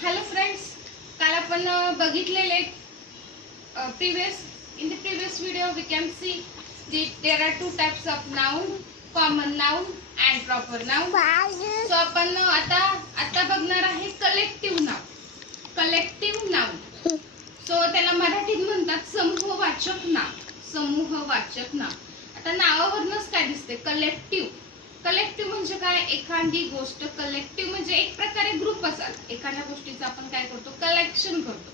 Hello friends, काल आपण बघितलेले in the previous video we can see that there are two types of noun, common noun and proper noun. So आपण आता बघणार आहे collective noun. Collective noun. So त्याला मराठीत म्हणतात समूहवाचक नाव. समूहवाचक नाव. आता नावावरूनच काय दिसते collective. कलेक्टिव्ह म्हणजे काय? एखादी गोष्ट कलेक्टिव्ह म्हणजे एक प्रकारे ग्रुप असाल. एखाद्या गोष्टीचं आपण काय करतो? कलेक्शन करतो.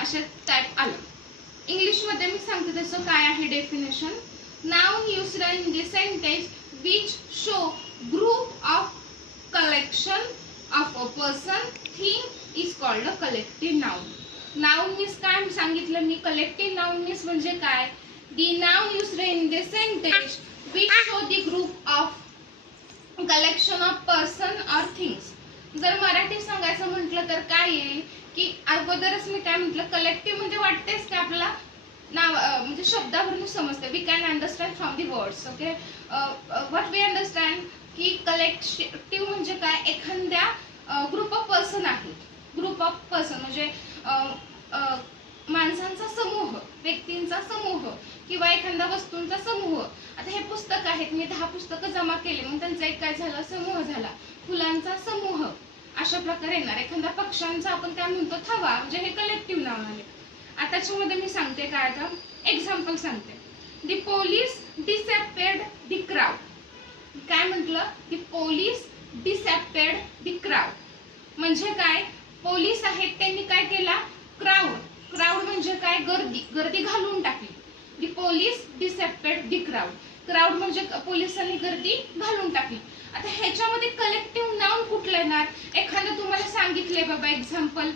अशा टाइप आलं. इंग्लिश मध्ये मी सांगते त्याचं काय आहे definition. Noun used in the sentence which show group of collection of a person thing is called a collective noun. Noun means काय सांगितलं मी? कलेक्टिव्ह नाउन मीन्स म्हणजे काय? The noun used in the sentence which show the group of collection of person और things. जर मराठी सांगायचं म्हटलं तर काय येईल की अगोदरच मी काय म्हटलं कलेक्टिव्ह म्हणजे वाटतेच की आपला नाव म्हणजे शब्दावरून समजते. We can understand from the words. Okay, what we understand की कलेक्टिव्ह म्हणजे काय? एखाद्या ग्रुप ऑफ पर्सन आहे. ग्रुप ऑफ पर्सन म्हणजे माणसांचा समूह, व्यक्तींचा समूह किंवा एखाद्या वस्तूंचा समूह. आता हे पुस्तक आहेत, मी 10 पुस्तकं जमा केले मग त्यांचा एक काय झाला? समूह झाला. फुलांचा समूह अशा प्रकारे येणार. एखाद्या पक्ष्यांचा आपण काय म्हणतो? थवा. म्हणजे हे कलेक्टिव्ह नाउन आले. आता त्याच्यामध्ये मी सांगते काय? आता एक्झाम्पल सांगते. The police disappeared the crowd. काय म्हटलं? The police disappeared the crowd म्हणजे काय? पोलीस आहेत त्यांनी काय केला? क्राउड. क्राउड म्हणजे काय? गर्दी. गर्दी घालून टाकली. The police disappeared the crowd. Crowd म्हणजे पोलिसांनी गर्दी घालून टाकली. आता ह्याच्यामध्ये कलेक्टिव्ह नाउन कुठलं येणार? एखादं तुम्हाला सांगितलंय बाबा एक्झाम्पल,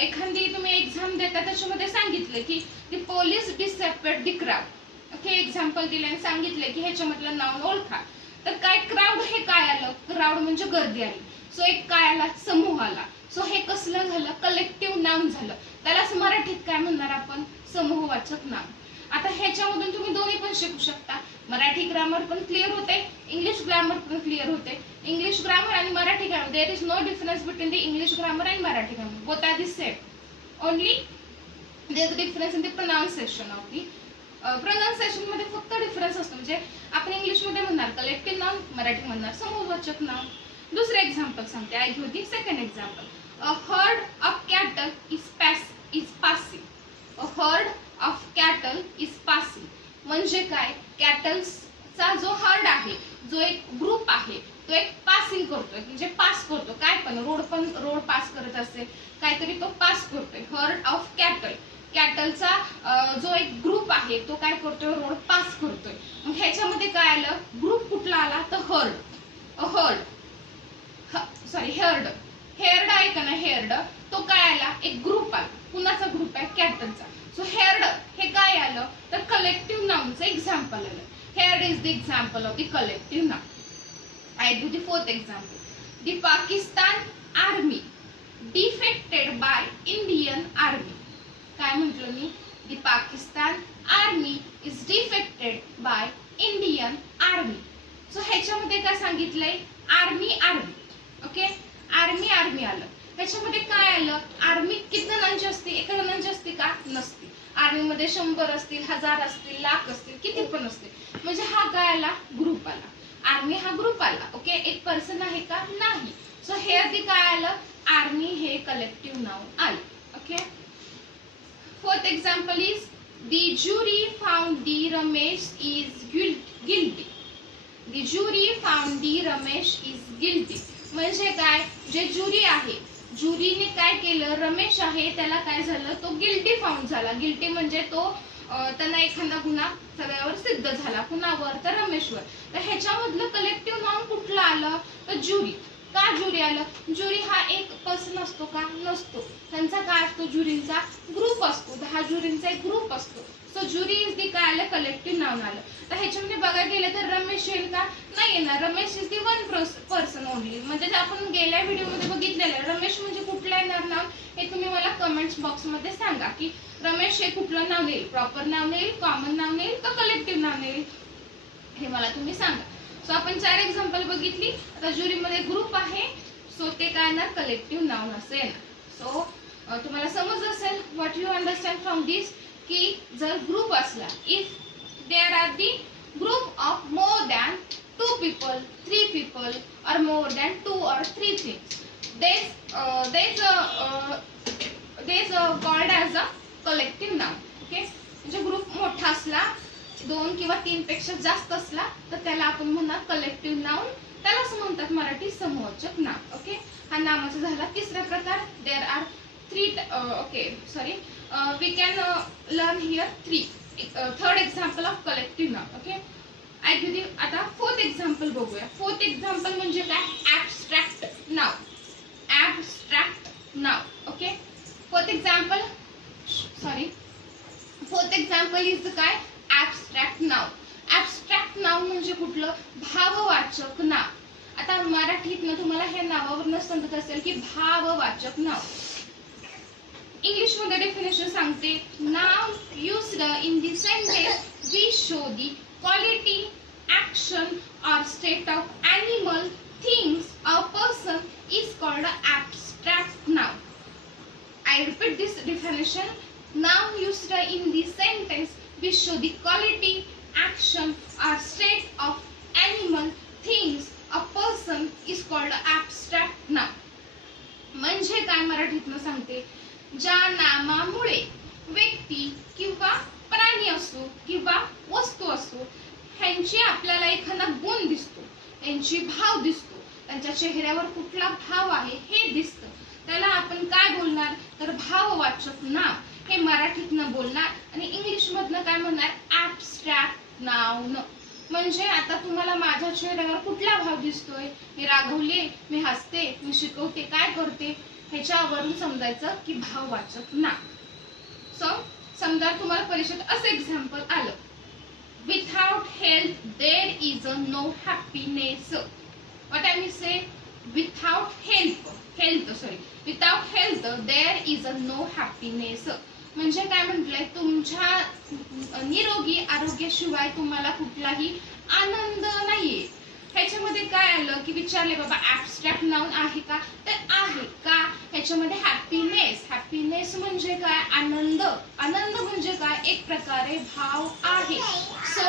एखादी तुम्ही एक्झाम देता त्याच्यामध्ये सांगितलं की the police disappeared the crowd. Okay, example दिले आणि सांगितले की ह्याच्यामधलं नाउन ओळखा. तर काय क्राउड हे काय आलं? क्राउड म्हणजे गर्दी आली. सो एक काय आला? समूह आला. सो हे कसलं झालं? कलेक्टिव्ह नाउन झालं. त्यालाच मराठीत काय म्हणणार आपण? समूहवाचक नाउन. आता ह्याच्यामधून तुम्ही दोन्ही पण शिकू शकता. मराठी ग्रामर पण क्लिअर होते, इंग्लिश ग्रामर पण क्लिअर होते. इंग्लिश ग्रामर आणि Marathi grammar, there is no difference between the English grammar and Marathi grammar. Both are the same. Only there is difference in the pronunciation of the pronunciation मध्ये फक्त difference असतो. म्हणजे आपण English मध्ये म्हणणार कलेक्टिव्ह नाउन, मराठी म्हणणार समूहवाचक noun. दुसरे एक्झाम्पल सांगते. I give the second example. A herd of cattle is passing. A herd of cattle is passing म्हणजे काय? कॅटल्सचा जो हर्ड आहे, जो एक ग्रुप आहे, तो एक पासिंग करतोय. म्हणजे पास करतो. काय पण रोड पास करत असेल काहीतरी तो पास करतोय. हर्ड ऑफ कॅटल, कॅटलचा जो एक ग्रुप आहे तो काय करतोय? रोड पास करतोय. मग ह्याच्यामध्ये काय आलं? ग्रुप कुठला आला? तर herd. Herd sorry herd. Herd आहे का ना? हेअर्ड तो काय आला? एक ग्रुप आला. कुणाचा ग्रुप आहे? कॅटलचा. सो हेअर्ड हे काय आलं? तर कलेक्टिव्ह नाउनचं एक्झाम्पल आलं. Herd is the example of the collective noun. I do the fourth example. The Pakistan army defected by Indian army. काय म्हटलं मी? The Pakistan army is defected by Indian army. So ह्याच्यामध्ये काय सांगितलंय? Army army. Okay, army army आलं. त्याच्यामध्ये काय आलं? आर्मी किती जणांची असते? एका जणांची असते का? नसते. आर्मीमध्ये 100 असतील, 1000 असतील, लाख असतील, किती पण असते. म्हणजे हा काय आला? ग्रुप आला. आर्मी हा ग्रुप आला. ओके, एक पर्सन आहे का? नाही. सो हे आधी काय आलं? आर्मी हे कलेक्टिव्ह नाउन आलं. Okay, fourth example is the jury found the Ramesh is guilty. The jury found the Ramesh is guilty म्हणजे काय? जे ज्युरी आहे, ज्युरीने काय केलं? रमेश आहे त्याला काय झालं? तो गिल्टी फाउंड झाला. गिल्टी म्हणजे तो त्यांना एखादा गुन्हा सगळ्यावर सिद्ध झाला. कुणावर? तर रमेशवर. तर ह्याच्यामधलं कलेक्टिव्ह नाउन कुठलं आलं? तर ज्युरी. का ज्युरी आलं? ज्युरी हा एक पर्सन असतो का? नसतो. त्यांचा काय असतो? ज्युरींचा ग्रुप असतो. 10 ज्युरींचा एक ग्रुप असतो. सो ज्युरी इज दी काय आलं? कलेक्टिव्ह नाउन आलं. तर ह्याच्यामध्ये बघायला गेलं तर रमेश येईल का? नाही येणार. Ramesh is the one person only. म्हणजे आपण गेल्या व्हिडिओमध्ये बघितलेलं रमेश म्हणजे कुठलं येणार नाव हे तुम्ही मला कमेंट्स बॉक्समध्ये सांगा की रमेश हे कुठलं नाव येईल? प्रॉपर नाव येईल, कॉमन नाव येईल का कलेक्टिव्ह नाव येईल? हे मला तुम्ही सांगा. सो आपण 4 एक्झाम्पल बघितली. आता ज्युरीमध्ये ग्रुप आहे सो ते काय येणार? कलेक्टिव्ह नाउन असे येणार. सो तुम्हाला समजलं असेल what you understand from this, की जर ग्रुप असला, if there are the group of more than 2 people, 3 people or more than 2 or 3 things, there's called as a collective noun. Okay, म्हणजे group मोठा असला, 2 किंवा 3 पेक्षा जास्त असला तर त्याला आपण म्हणणार कलेक्टिव्ह नाउन, त्याला असं म्हणतात मराठी समूहवाचक नाम. ओके, हा नामाचा झाला तिसरा प्रकार. There are 3 we can learn here 3. Third example of collective noun. Okay, I give you. आता फोर्थ एक्झाम्पल बघूया. फोर्थ एक्झाम्पल म्हणजे काय? Abstract noun. Abstract noun. Okay, fourth example is काय? Abstract noun. ॲब्स्ट्रॅक्ट नाउन म्हणजे कुठलं? भाववाचक नाव. आता मराठीतनं तुम्हाला हे नावावरून समजत असेल की भाववाचक नाव. इंग्लिश मध्ये डेफिनेशन सांगते. नाव used in the sentence we show the quality, action or state of animal, things, or person is called abstract noun. I repeat this definition. Noun used in the sentence which show the quality, action or state of animal, things, a person is called abstract noun. म्हणजे काय मराठीतनं सांगते? ज्या नामामुळे व्यक्ती किंवा प्राणी असो किंवा वस्तू असो ह्यांची आपल्याला एखादा गुण दिसतो, यांची भाव दिसतो, त्यांच्या चेहऱ्यावर कुठला भाव आहे हे दिसतं, त्याला आपण काय बोलणार? तर भाववाचक नाव. हे मराठीतनं बोलणार आणि इंग्लिश मधनं काय म्हणणार? Abstract noun. म्हणजे आता तुम्हाला माझ्या चेहऱ्यावर कुठला भाव दिसतोय? मी रागवले, मी हसते, मी शिकवते, काय करते, ह्याच्यावरून समजायचं की भाववाचक नाव. सो समजा तुम्हाला परीक्षेत असं एक्झाम्पल आलं, without health there is no happiness. What I mean say? Without health there is no happiness. म्हणजे काय म्हटलंय? तुमच्या निरोगी आरोग्याशिवाय तुम्हाला कुठलाही आनंद नाहीये. ह्याच्यामध्ये काय आलं की विचारले बाबा ॲब्स्ट्रॅक्ट नाउन आहे का? तर आहे. का? ह्याच्यामध्ये हॅपीनेस म्हणजे काय? आनंद. आनंद म्हणजे काय? एक प्रकारे भाव आहे. सो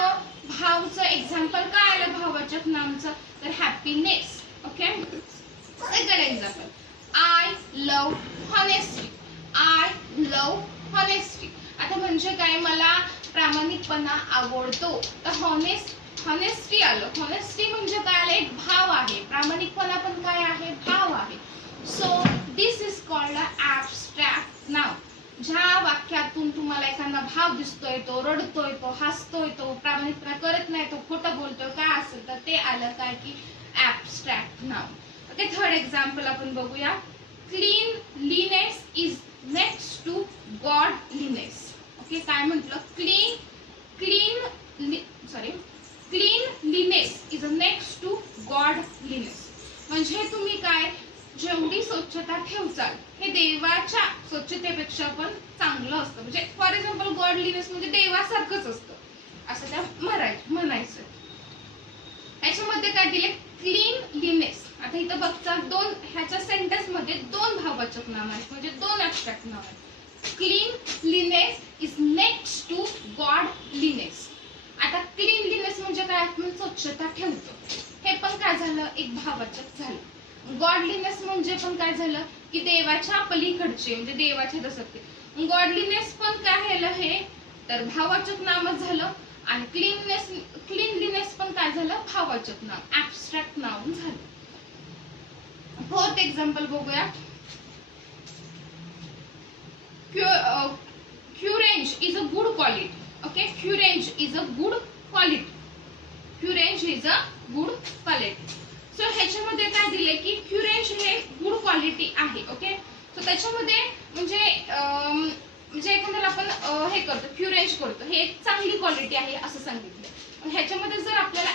भावचं एक्झाम्पल काय आलं भाववाचक नामचं? तर happiness. Okay, second example, I love honesty. आता म्हणजे काय? मला प्रामाणिकपणा आवडतो. तर हॉनेस्टी आलं. हॉनेस्टी म्हणजे काय आलं? एक भाव आहे. प्रामाणिकपणा पण काय आहे? भाव आहे. So this is called abstract noun. ज्या वाक्यातून तुम्हाला एखादा भाव दिसतोय, तो रडतोय, तो हसतोय, तो प्रामाणिकपणा करत नाही, तो खोटं बोलतोय, काय असेल तर ते आलं काय की abstract noun. Okay, third example आपण बघूया. Cleanliness is next to godliness. Okay, काय म्हटलं? Cleanliness is next to godliness. म्हणजे तुम्ही काय? जेवढी स्वच्छता ठेवचाल हे देवाच्या स्वच्छतेपेक्षा पण चांगलं असतं. म्हणजे फॉर एक्झाम्पल गॉडलीनेस म्हणजे देवासारखंच असतं असं त्या म्हणायचं. याच्यामध्ये काय दिले? क्लीनलीनेस. आता इथं बघता ह्याच्या सेंटेन्स मध्ये 2 भाववाचक नाम आहेत, म्हणजे 2 ॲब्स्ट्रॅक्ट नाव आहेत. Cleanliness is next to godliness. आता क्लीनलीनेस म्हणजे काय? आपण स्वच्छता ठेवतो, हे पण काय झालं? एक भाववाचक झालं. गॉडलीनेस म्हणजे पण काय झालं की देवाच्या पलीकडचे, म्हणजे देवाच्या दसते. गॉडलीनेस पण काय झालं? हे तर भाववाचक नामच झालं. आणि क्लीनलीनेस पण काय झालं? भाववाचक नाम, ॲब्स्ट्रॅक्ट नाउन झालं. फोर्थ एक्झाम्पल बघूया. Courage is a good quality. Okay, courage is a good quality. So ह्याच्यामध्ये काय दिले की क्युरेंज हे गुड क्वालिटी आहे. ओके, सो त्याच्यामध्ये म्हणजे एखाद्याला आपण हे करतो, क्युरेंज करतो, हे एक चांगली क्वालिटी आहे असं सांगितलं. ह्याच्यामध्ये जर आपल्याला